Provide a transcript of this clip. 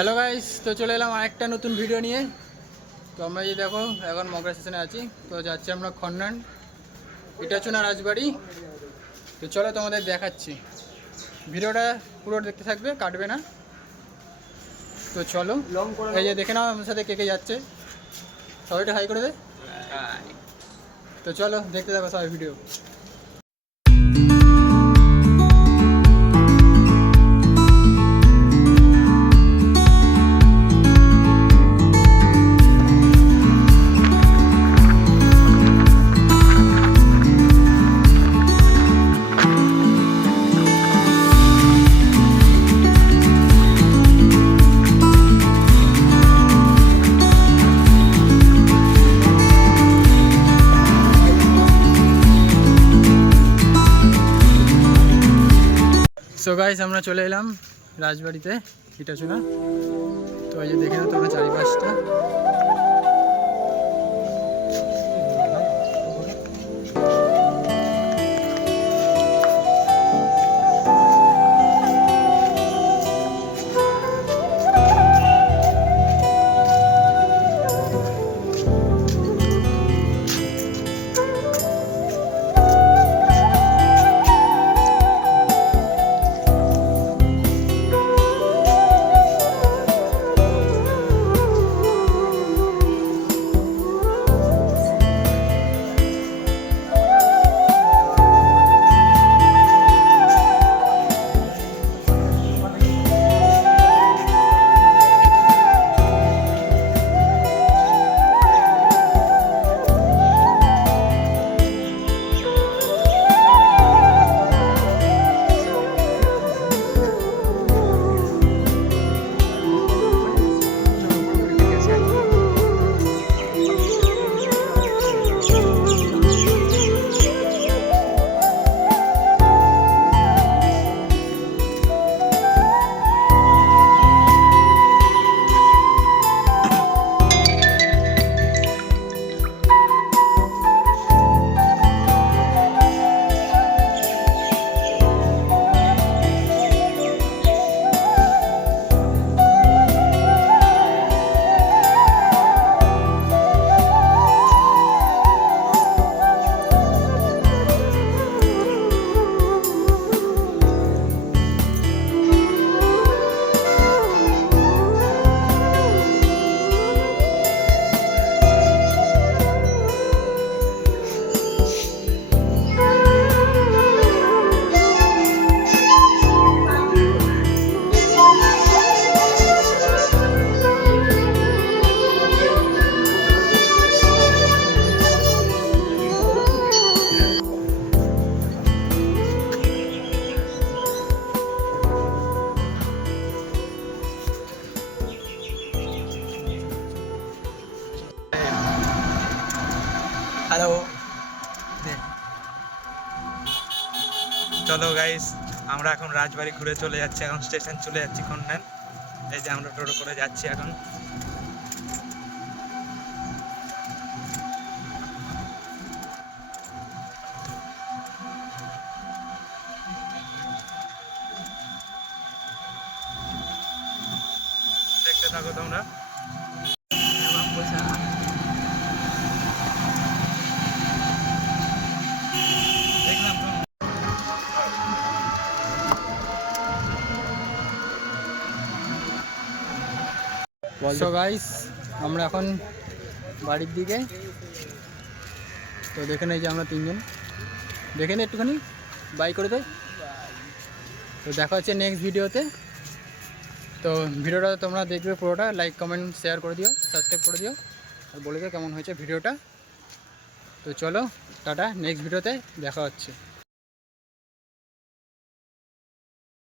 Hello guys, তো চলে এলাম আরেকটা নতুন ভিডিও নিয়ে। তো আমরা এই দেখো এখন মগরা স্টেশনে আছি। তো যাচ্ছি আমরা খন্নান ইটাচুনা রাজবাড়ি। তো চলো তোমাদের দেখাচ্ছি, ভিডিওটা পুরো দেখতে থাকবে, কাটবে না। তো চলো, এই যে দেখে নাও আমার সাথে কে কে যাচ্ছে, সবাইটা হাই করে দে। তো চলো দেখতে থাকো সবাই ভিডিও। সো গাইস, আমরা চলে এলাম রাজবাড়িতে ইটাচুনা। তো এই যে দেখে নাও তোমরা চারিপাশটা। হ্যালো, চলো গাইস, আমরা এখন রাজবাড়ি ঘুরে চলে যাচ্ছি। এখন স্টেশন চলে যাচ্ছি খন্নান। এই যে আমরা টোটো করে যাচ্ছি এখন। দেখতে থাকো তোমরা। সো গাইস, আমরা এখন বাড়ির দিকে। তো দেখে নেই যে আমরা তিনজন, দেখে নে একটুখানি বাই করে দেয়। তো দেখা হচ্ছে নেক্সট ভিডিওতে। তো ভিডিওটা তোমরা দেখবে পুরোটা, লাইক কমেন্ট শেয়ার করে দিও, সাবস্ক্রাইব করে দিও, আর বলে দিও কেমন হয়েছে ভিডিওটা। তো চলো টাটা, নেক্সট ভিডিওতে দেখা হচ্ছে।